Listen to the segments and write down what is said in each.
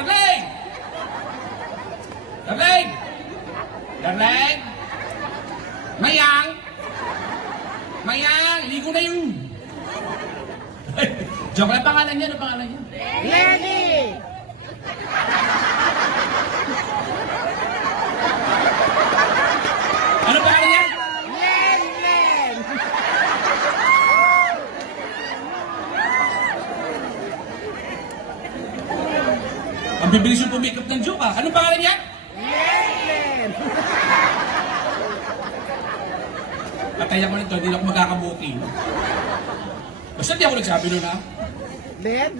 Darling! Darling! Darling! Mayang! Mayang! Ligo na yun! Joke lang, pangalan niya. Ano pangalan niya? Lenny! Ano pangalan niya? Len! Ang bibilis yung pumikap ng joke ah. Anong pangalan niya? Len! Patay ako nito, hindi na ako magkakabuking. Basta di ako nagsabi nun ha. Len!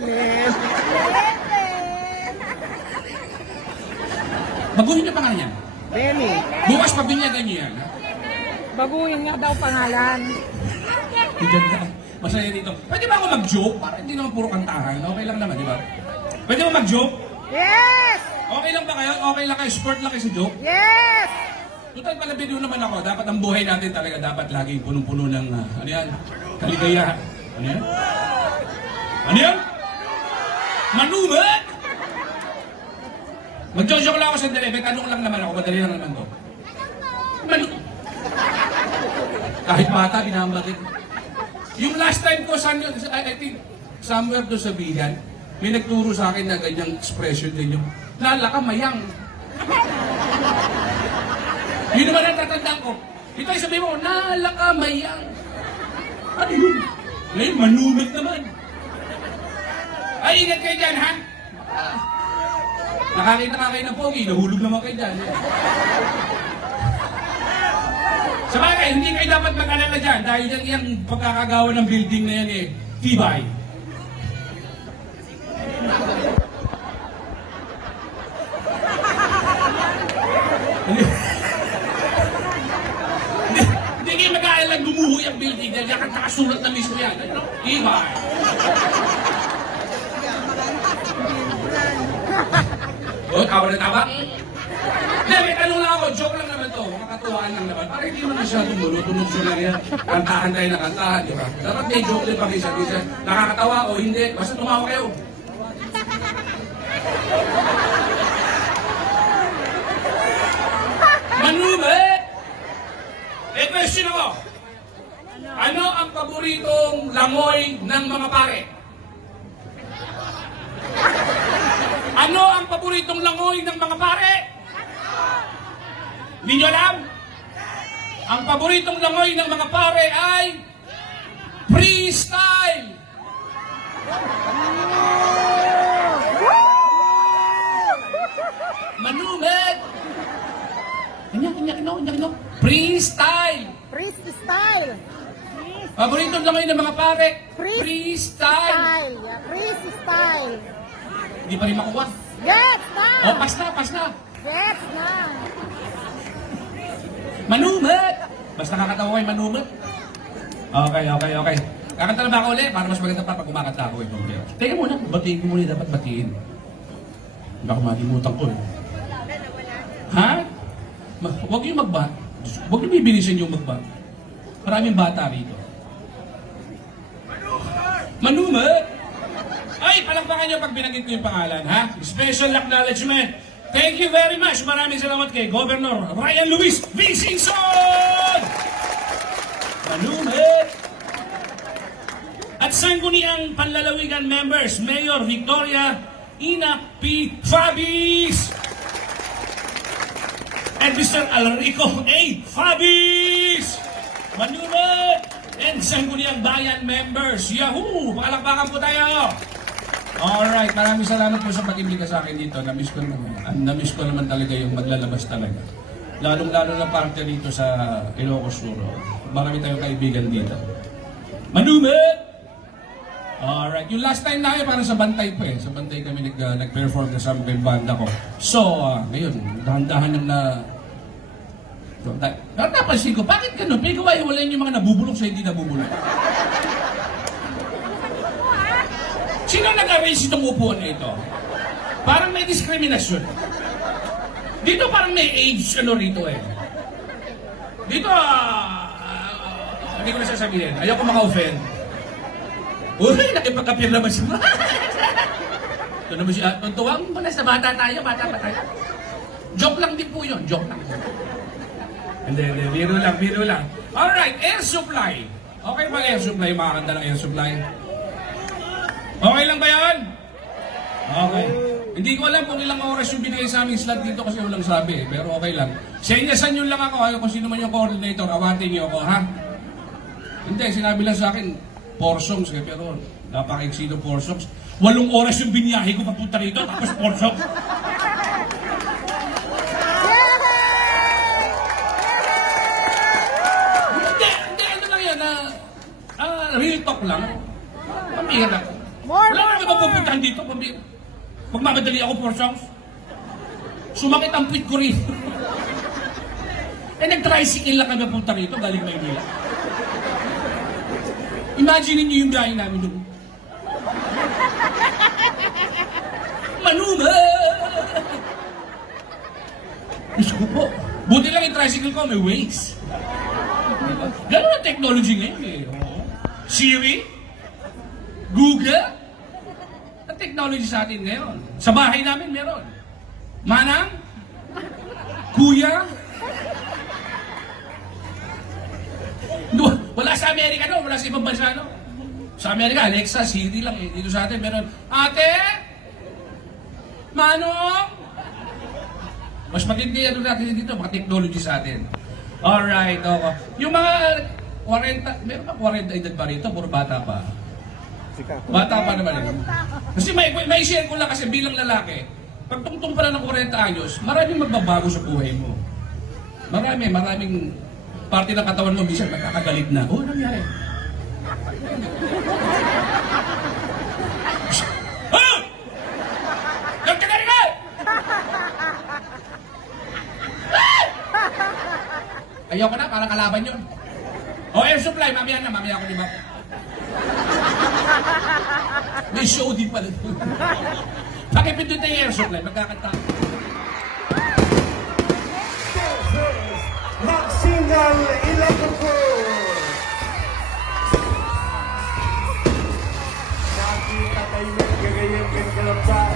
Baguhin niyo pangalan niya. Lenny! Bukas pabinyagan niyo yan. Ha? Baguhin nga daw pangalan. Ang ganda. Masaya dito. Pwede ba ako mag-joke? Para hindi naman puro kantahan. Okay lang naman, di ba? Pwede mo mag-joke? Yes! Okay lang ba kayo? Okay lang kayo? Sport lang kayo sa joke? Yes! Total pala video naman ako. Dapat ang buhay natin talaga dapat lagi punong-puno ng ano yan? Kaligayahan. Ano yan? Ano yan? Manumat! Mag-joke lang ako sandali. May tanong lang naman ako. Madali lang naman to. Kahit bata, binambagin. Yung last time ko, I think, somewhere doon sa Bigan, may nagturo sa akin na ganyang expression din yung, lala ka, mayang. Yun naman ang tatandaan ko. Ito ay sabi mo, lala ka, mayang. Ano yun? Ngayon, manumit naman. Ay, ingat kayo dyan, ha? Nakakita ka kayo ng pogi, nahulog naman kayo dyan. Sa bagay, hindi kayo dapat mag-alala dyan dahil yung pagkakagawa ng building na yan eh, tibay. Hindi kayo mag-aalala gumuhoy ang building dahil yakang nakasulat na mismo yan. Ano? Tibay. Oh, tawa na tawa? Hindi, may tanong lang ako. Joke lang naman to. Makakatuwaan lang naman. Para hindi mo masyadong tunog siya lang yan. Kantahan tayo na kantahan, di ba? Dapat may joke din pag isa. Nakakatawa o hindi. Basta tumawa kayo. Manumit! May question ako. Ano ang paboritong langoy ng mga pare? Ano ang paboritong langoy ng mga pare? Hindi nyo alam? Ang paboritong langoy ng mga pare ay freestyle! Manumit! Kanya, freestyle! Freestyle! Paboritong langoy ng mga pare? Freestyle! Yeah, freestyle! Hindi pa rin makuha. Gets na! O, pas na. Gets na! Manumit! Basta nakakatawa kayo, manumit. Okay. Kakanta na ba ako ulit? Para mas maganda pa pag kumakanta ako. Teka muna, batiin ko muna dapat batiin. Baka malimutan ko eh. Ha? Huwag yung magbat. Huwag yung bibilisin yung magbat. Maraming bata rito. Manumit! Ay, palakpakan niyo pag binanggit ko yung pangalan, ha? Special acknowledgement. Thank you very much. Maraming salamat kay Governor Ryan Luis V. Singson! Manumit! At sangguniang panlalawigan members, Mayor Victoria Ina P. Fabis! And Mr. Alrico A. Fabis! Manumit! And sangguniang bayan members, Yahoo! Palakpakan po tayo! Alright, maraming salamat po sa pag-imbita sa akin dito. Na-miss ko naman talaga yung maglalabas talaga. Lalong-lalo na parte dito sa Ilocos Sur. Marami tayong kaibigan dito. Manumit! Alright, yung last time na kayo parang sa Bantay pa eh. Sa Bantay kami nag-perform na sa mga banda ko. So, ngayon, dahan-dahan na napansin ko, bakit ganun? May gawain wala yung mga nabubulok sa hindi nabubulok. Sino nag-arrange itong upuan na ito? Parang may diskriminasyon. Dito parang may age rito eh. Dito, hindi ko na sasabihin. Ayoko maka-offend. Uy, nakipagkapir naman siya. Ito naman siya. Tuntuwang mo na sa bata tayo, bata pa tayo. Joke lang din po yun, joke lang. Hindi, biro lang. Alright, air supply. Okay ba air supply? Makakanta ng air supply? Okay lang ba yan? Okay. Hindi ko alam kung ilang oras yung binigay sa aming slot dito kasi walang sabi eh. Pero okay lang. Senyasan yun lang ako. Ayaw kung sino man yung coordinator. Awatin niyo ako, ha? Hindi, sinabi lang sa akin, 4 songs eh. Pero napaka-exceed ng 4 songs. 8 oras yung biniyahe ko papunta rito. Tapos 4 songs. Hindi, ano lang yan. Real talk lang. Pambira. Wala naman mapupuntahan dito. Pambira. Magmamadali ako 4 songs. Sumakit ang puwit ko rin. Nag-tricycle lang kami punta rito, galing Maynila. Imagine niyo yung biyahe namin doon. Manuma! Diyos ko po. Buti lang yung tricycle ko, may Waze. Gano'n ang technology ngayon eh. Oo. Siri? Google? Ang technology sa atin ngayon. Sa bahay namin meron. Manang? Kuya? Wala sa Amerika no, wala sa ibang bansa no. Sa Amerika, Alexa, Siri lang eh. Dito sa atin meron, Ate? Manong? Mas matindi ano natin dito, mga technology sa atin. Alright, okay. Yung mga 40, meron pa 40 edad pa rito, puro bata pa. Bata pa naman eh. Kasi may share ko lang kasi bilang lalaki, pag tungtong pa lang ng 40 anyos, maraming magbabago sa buhay mo. Maraming parte ng katawan mo, minsan magkakagalit na. Oh, nangyari? Ah! Nagkagalit ka! Ah! Ayaw ko na, parang kalaban yun. O, air supply, mamaya ako diba? May show din pala. Pakipindot na yung air supply, magkakanta. Magsingal Ilocos. Nakita tayo ng gagayang kalapsa.